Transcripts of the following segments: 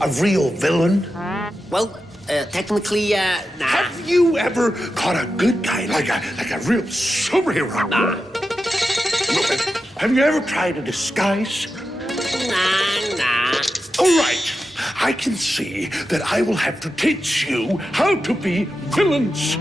a real villain? Well, technically, nah. Have you ever caught a good guy, like a real superhero? Nah. Have you ever tried a disguise? Nah. All right. I can see that I will have to teach you how to be villains.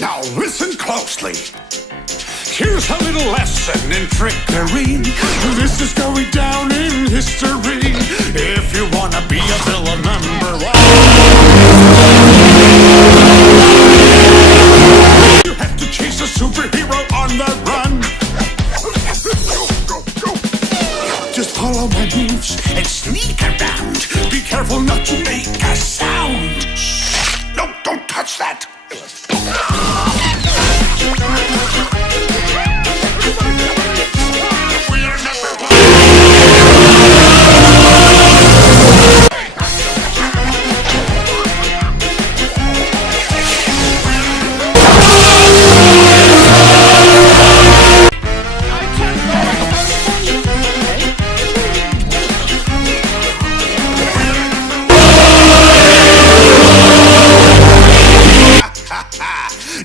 Now listen closely. Here's a little lesson in trickery. This is going down in history. If you wanna be a villain number one, you have to chase a superhero on the run. Just follow my moves and sneak around. Be careful not to make a sound. Shh. No, don't touch that.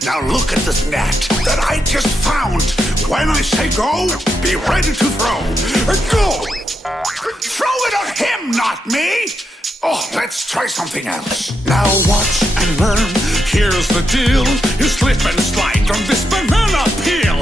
Now look at this net that I just found. When I say go, be ready to throw. Go! Throw it at him, not me! Oh, let's try something else. Now watch and learn. Here's the deal. You slip and slide on this banana peel.